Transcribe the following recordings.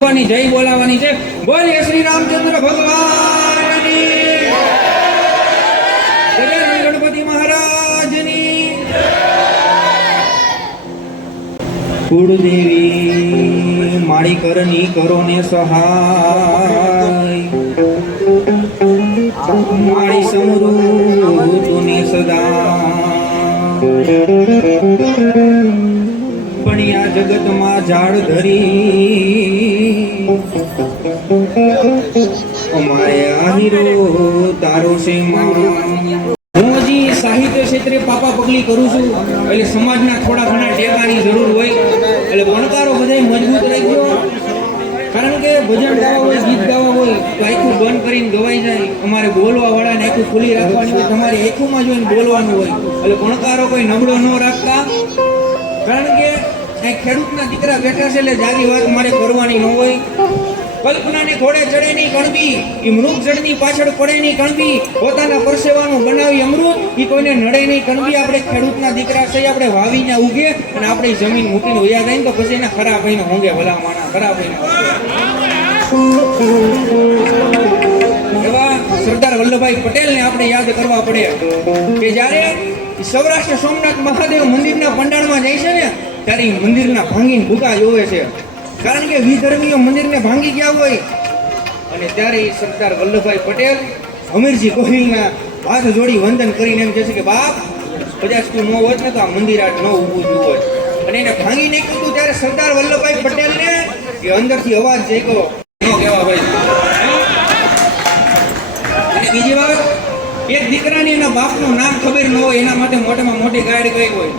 જય બોલાવાની છે। બોલીએ શ્રી રામચંદ્ર ભગવાનની જય, ગણપતિ મહારાજની કુળદેવી મારી કરની કરો ને સહાય, મારી સમરૂ તુને સદા, પણ આ જગતમાં ઝાડ ધરી અમારે આહીરો તારો છે માં। હું હજી સાહિત્ય ક્ષેત્રે પાપા પગલી કરું છું, એટલે સમાજના થોડા ઘણા ટેકાની જરૂર હોય, એટલે વણકારો બધા મજબૂત રહી ગયો। કારણ કે ભજન ગાવા હોય, ગીત ગાવા હોય તો આખું બંધ કરીને ગવાઈ જાય, અમારે બોલવા વાળાને આખું ખુલ્લી રાખવાની હોય, તમારી આખુંમાં જોઈને બોલવાનું હોય, એટલે વણકારો કોઈ નબળો ન રાખતા। કારણ કે ખેડૂતના દીકરા બેઠા છે એટલે જાજી વાત મારે કરવાની ન હોય। કલ્પનાને ઘોડે ચડે નહીં કણબી, એ મૃગ જળની પાછળ પડે નહીં કણબી, પોતાના પરસેવાનું બનાવી અમૃત એ કોઈને નડે નહીં કણબી। આપણે ખેડૂતના દીકરા છે, આપણે વાવીને ઉગે અને આપણે જમીન મૂકીને વયા જાય તો પછી એને ખરાબ થઈને હોંગે ભલા માણા ખરાબ થઈને। એવા સરદાર વલ્લભભાઈ પટેલને આપણે યાદ કરવા પડે કે જ્યારે સૌરાષ્ટ્ર સોમનાથ મહાદેવ મંદિરના પંડાળમાં જાય છે ને ત્યારે મંદિરના ભાંગીને ભૂકા જોવે છે, કારણ કે વિધર્મીઓ મંદિરને ભાંગી ગયા હોય। અને ત્યારે સરદાર વલ્લભભાઈ પટેલ અમીરજી ગોહિલના હાથ જોડી વંદન કરીને એમ કહે છે કે બાપ કદાચ તું ન હોત ને તો આ મંદિર આજ ન ઊભું થયું હોત। અને એને ભાંગી નાખ્યું હતું ત્યારે સરદાર વલ્લભભાઈ પટેલને એ અંદરથી અવાજ જાગ્યો ન કહેવા ભાઈ। અને બીજી વાત, એક દીકરાને એના બાપનું નામ ખબર ન હોય એના માટે મોટામાં મોટી ગાઈડ કઈ હોય,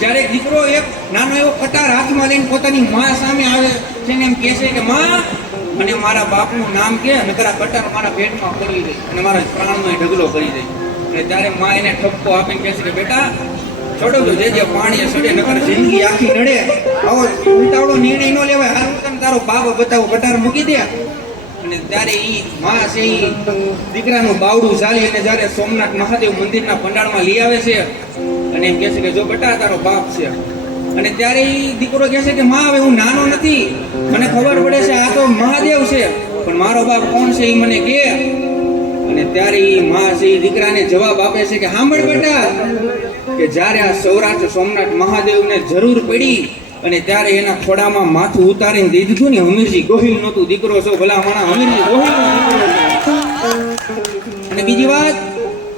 જ્યારે એક દીકરો એક નાનો એવો કટાર હાથમાં લઈને પોતાની માં સામે આવે છે ને એમ કહે છે કે માં મને મારા બાપનું નામ કે નકર આ કટાર મારા પેટમાં પડી ગઈ અને મારા પ્રાણનો ઢગલો કરી દે। અને ત્યારે માં એને ઠપકો આપીને કહે છે કે બેટા છોડો તો જે પાણી સડે નકર જિંદગી આખી નડે, આવો ઉતાવળો નિર્ણય ન લેવાય, હાલ તને તારો બાપ બતાવો કટાર મૂકી દે। અને ત્યારે ઈ માં છે ઈ દીકરાનું બાવડું ચાલી અને જ્યારે સોમનાથ મહાદેવ મંદિરના પંડાળમાં લઈ આવે છે અને એમ કહે છે કે જો બેટા તારો બાપ છે। અને ત્યારે ઈ દીકરો કહે છે કે માં હવે હું નાનો નથી, મને ખબર પડે છે આ તો મહાદેવ છે, પણ મારો બાપ કોણ છે એ મને કહે। અને ત્યારે ઈ માં છે ઈ દીકરાને જવાબ આપે છે કે સાંભળ બેટા, કે જ્યારે આ સૌરાષ્ટ્ર સોમનાથ મહાદેવને જરૂર પડી અને ત્યારે એના ખોડામાં માથું ઉતારીને દઈ દીધું ને, અમીરજી ગોહિલ નહોતું, દીકરો છો ભલા માણા અમીરજી ગોહિલ નો દીકરો છે। અને બીજી વાત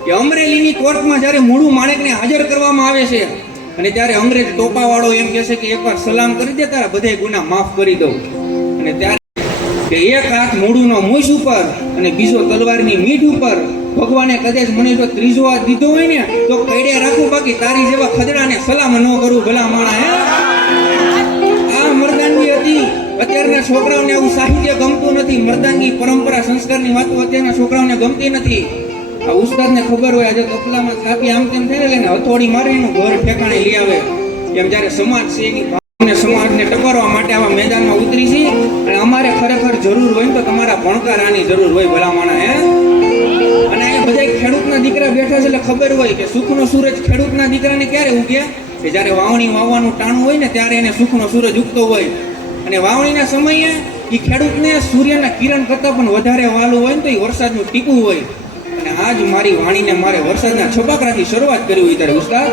કે અમરેલીની કોર્ટમાં જ્યારે મૂળું માણેકને હાજર કરવામાં આવે છે અને ત્યારે અંગ્રેજ ટોપાવાળો એમ કહે છે કે એકવાર સલામ કરી દે તારા બધા ગુના માફ કરી દઉં। અને ત્યારે કે એક હાથ મૂળુનો મૂછ ઉપર અને બીજો તલવારની મીઠ ઉપર, ભગવાને કદાચ મને જો ત્રીજો હાથ દીધો હોય ને તો કઈડે રાખું, બાકી તારી જેવા ખદડાને સલામ ન કરું ભલા માણા। હે આ મર્દાનગી હતી, અત્યારના છોકરાઓને આવું સાહિત્ય ગમતું નથી, મર્દાનગી પરંપરા સંસ્કારની વાતો અત્યારના છોકરાઓને ગમતી નથી। આ ઉસ્તાદને ખબર હોય આજે તપલામાં થાપી આમ તેમ થઈ ને હથોડી મારી એનું ઘર ઠેકાણે લઈ આવે, એમ જ્યારે સમાજ છે એની સમાજને ટકારવા માટે આવા મેદાનમાં ઉતરી છે। અને અમારે ખરેખર જરૂર હોય ને તો તમારા ભણકારાની જરૂર હોય ભલા માણા। હે અને અહીંયા બધા ખેડૂતના દીકરા બેઠા છે એટલે ખબર હોય કે સુખનો સૂરજ ખેડૂતના દીકરાને ક્યારે ઉગે કે જ્યારે વાવણી વાવવાનું ટાણું હોય ને ત્યારે એને સુખનો સૂરજ ઉગતો હોય। અને વાવણીના સમયે એ ખેડૂતને સૂર્યના કિરણ કરતાં પણ વધારે વાલું હોય ને તો એ વરસાદનું ટીપું હોય। અને આજ મારી વાણીને મારે વરસાદના છબાકરાથી શરૂઆત કરી હોય ત્યારે ઉસ્તાદ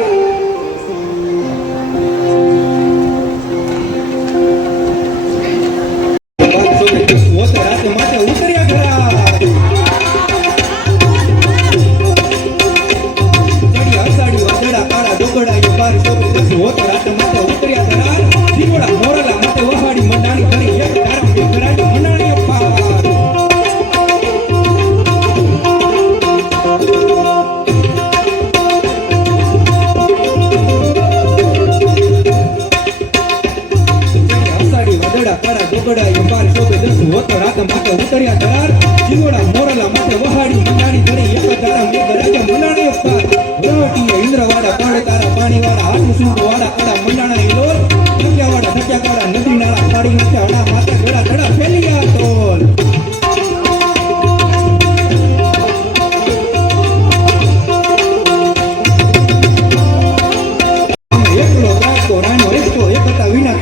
વિના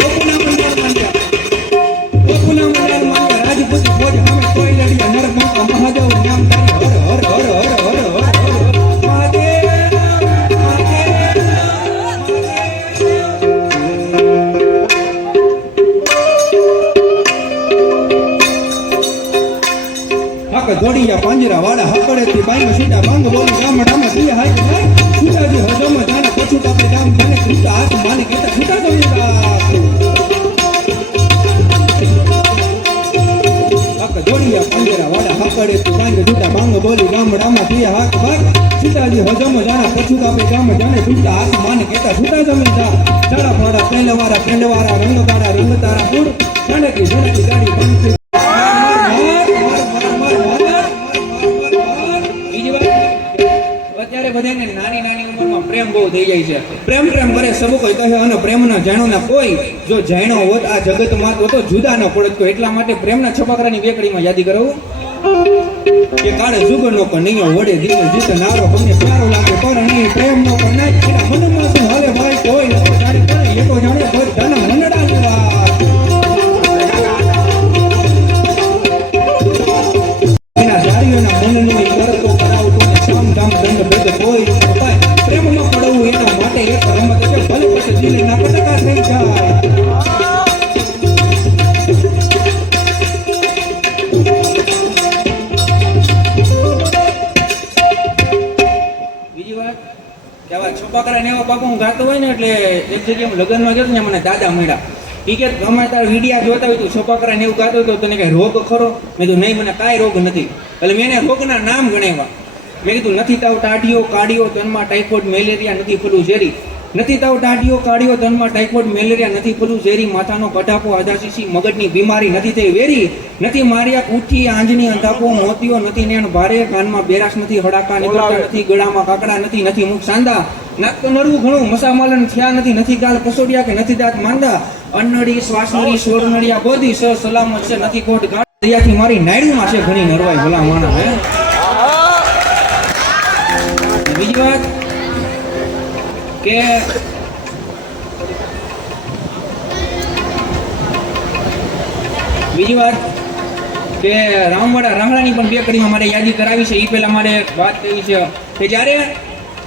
મહાદેવ નામ તારી હર હર હર હર હર હર હર મહાદેવ હાક દોડિયા પાંજરા વાળા હકડેથી બાઈમાં સીટા ભાંગ બોલી ગામડામાં દિયા હાય છૂટાજી હજમ જાને પછું આપણે ગામ જાને છૂટા હાથ માને કેતા છૂટા જમીરા દોડિયા પાંજરા વાળા હકડેથી બાઈમાં સીટા ભાંગ બોલી ગામડામાં દિયા હાક ભાગ છૂટાજી હજમ જાને પછું આપણે ગામ જાને છૂટા હાથ માને કેતા છૂટા જમીરા ચાડા ફાડા પેંડવાળા રંગતારા રંગતારા પૂર જાનકી જાનકી ગાડી બંધ અત્યારે બધાને નાની નાની ઉંમરમાં પ્રેમ બહુ થઈ જાય છે પ્રેમ કરે સબ કોઈ કહે અને પ્રેમના જાણો ના કોઈ જો જાણો હોત આ જગતમાં તો જુદા ન પડત તો એટલા માટે પ્રેમના છપાકરાની વેકડીમાં યાદી કરાવું કે કાળે જુગરનો કનૈયો વડે દીકર જીત નારો તમને પ્યારો લાગે પર નહીં પ્રેમ નો પર નહીં એના મનમાં શું હાલે ભાઈ કોઈ ન જાણે કરે એ તો જાણે બધાના મનડાની વાત એના જારીઓના મનનું કરતો કરાવતો ને શામ ધામ દંડ ભેદ કોઈ પ્રેમમાં પડવું એના માટે એક રમત છે ભલે પછી દિલના પટકા થઈ જાય બીજી વાત કે આવા છોપાકરા ને એવા બાપુ હું ગાતો હોય ને એટલે એક જગ્યાએ હું લગ્નમાં ગયો ને મને દાદા મળ્યા એ કે ગમે તારા વિડીયા જોતા હોય તું છોપાકરા ને એવું ગાતો હોય તો તને કઈ રોગ ખરો મેં કીધું નહીં મને કાંઈ રોગ નથી એટલે મેં એને રોગના નામ ગણાવ્યા મેં કીધું નથી તાવ ટાઢિયો કાઢિયો તનમાં ટાઇફોઇડ મેલેરિયા નથી ફૂલું ઝેરી નથી તાવ ટાઢિયો કાઢિયો તનમાં ટાઇફોઇડ મેલેરિયા નથી ફૂલું ઝેરી માથાનો કઢાપો આધાશીસી મગજની બીમારી નથી થઈ વેરી નથી માર્યા કુઠી આંજની અંધાપો મોતીઓ નથી નેણ ભારે કાનમાં બેરાશ નથી હડાકા નીકળતા નથી ગળામાં કાકડા નથી નથી મુખ સાંદા નાક તો નરવું ઘણું મસામાલન થયા નથી ગાલ કસોડિયા કે નથી દાંત માંદા અન્નળી શ્વાસનળી સ્વરનળિયા બધી સલામત છે નથી કોટ ગાળ દયાથી મારી નાયડુમાં છે ઘણી નરવાઈ ભલા માણા હે બીજી વાત કે રામવાડા રાંગડાની પણ બે કડીમાં મારે યાદી કરાવી છે એ પહેલા મારે વાત કરી છે કે જ્યારે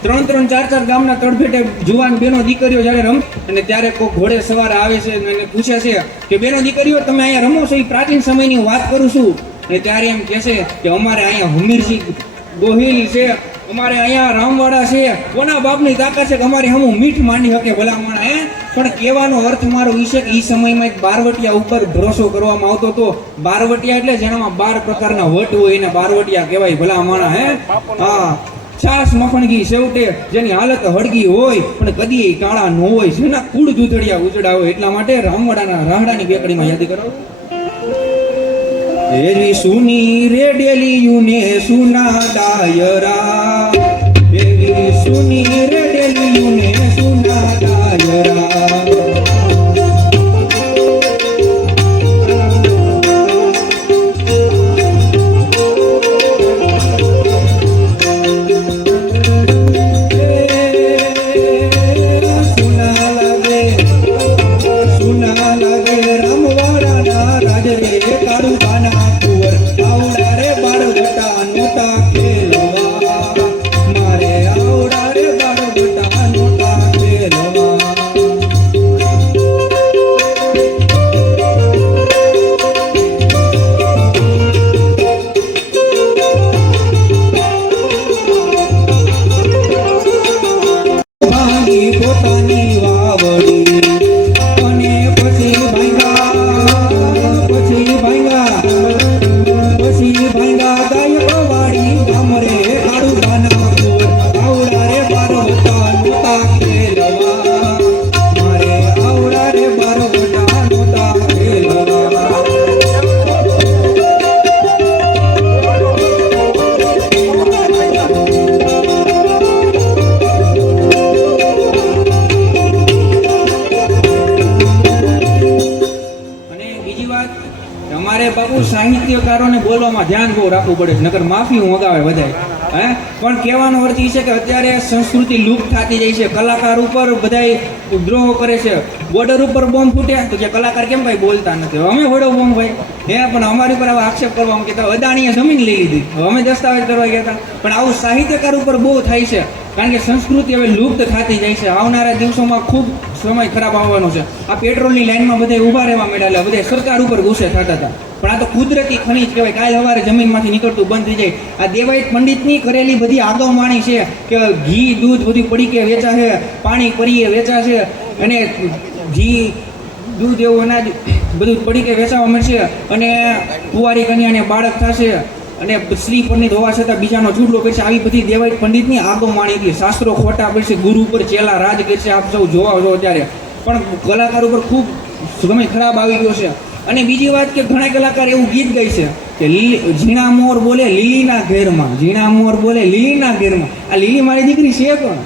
3-3, 4-4 ગામના તળભેટે જુવાન બેનો દીકરીઓ જ્યારે રમ અને ત્યારે કોઈ ઘોડે સવાર આવે છે અને પૂછે છે કે બેનો દીકરીઓ તમે અહીંયા રમો છો એ પ્રાચીન સમયની વાત કરું છું અને ત્યારે એમ કહે છે કે અમારે અહીંયા હમીરસિંહ ગોહિલ છે અમારે અહીંયા રામવાડા છે કોના બાપની તાકાત છે કે અમારે હમું મીઠ માંડી શકે ભલામણા હે પણ કહેવાનો અર્થ મારો એ છે કે એ સમયમાં એક બારવટિયા ઉપર ભરોસો કરવામાં આવતો હતો બારવટિયા એટલે જેનામાં 12 પ્રકારના વટ હોય એને બારવટિયા કહેવાય ભલામણા હે હા છાસ મખણગી સેવટે જેની હાલત હળગી હોય પણ કદી કાળા ન હોય જેના કુળ દૂધડિયા ઉજડા હોય એટલા માટે રામવાડાના રાહડાની બેકડીમાં યાદ કરો એવી સુની રેડેલિયુને સુના ડાયરા એવી સુની રેડેલિયુને સુના ડાયરા સાહિત્યકારોને બોલવામાં ધ્યાન બહુ રાખવું પડે નકર માફી હું મગાવે બધાય હે પણ કહેવાનો અર્થ એ છે કે અત્યારે સંસ્કૃતિ લુપ્ત થતી જાય છે. કલાકાર ઉપર બધાય દ્રોહો કરે છે. બોર્ડર ઉપર બોમ્બ ફૂટ્યા તો કે કલાકાર કેમ કાંઈ બોલતા નથી. અમે વડો બોમ્બ ભાઈ પણ અમારી ઉપર આવા આક્ષેપ કરવા કે અદાણીએ જમીન લઈ લીધી, અમે દસ્તાવેજ કરવા ગયા હતા. પણ આવું સાહિત્યકાર ઉપર બહુ થાય છે, કારણ કે સંસ્કૃતિ હવે લુપ્ત થતી જાય છે. આવનારા દિવસોમાં ખૂબ સમય ખરાબ આવવાનો છે. આ પેટ્રોલની લાઈનમાં બધા ઊભા રહેવા માંડ્યા, બધા સરકાર ઉપર ગુસ્સે થતા હતા. પણ આ તો કુદરતી ખનીજ કહેવાય, કાલ સવારે જમીનમાંથી નીકળતું બંધ થઈ જાય. આ દેવાયત પંડિતની કરેલી બધી આગવવાણી છે કે ઘી દૂધ બધી પડીકે વેચાશે, પાણી પરીએ વેચાશે, અને ઘી દૂધ એવું અનાજ બધું પડીકે વેચાવા મળશે, અને કુંવારી કન્યાને બાળક થશે, અને સ્ત્રી પરની હોવા છતાં બીજાનો ચૂડલો કરશે. આવી બધી દેવાયત પંડિતની આગમવાણી હતી. શાસ્ત્રો ખોટા પડશે, ગુરુ ઉપર ચેલા રાજ કરશે. આપ સૌ જોવા છો અત્યારે. પણ કલાકાર ઉપર ખૂબ સમય ખરાબ આવી ગયો છે. અને બીજી વાત કે ઘણા કલાકાર એવું ગીત ગાય છે કે ઝીણા મોર બોલે લીલીના ઘેરમાં, ઝીણા મોર બોલે લીલીના ઘેરમાં. આ લીલી મારી દીકરી છે કોણ?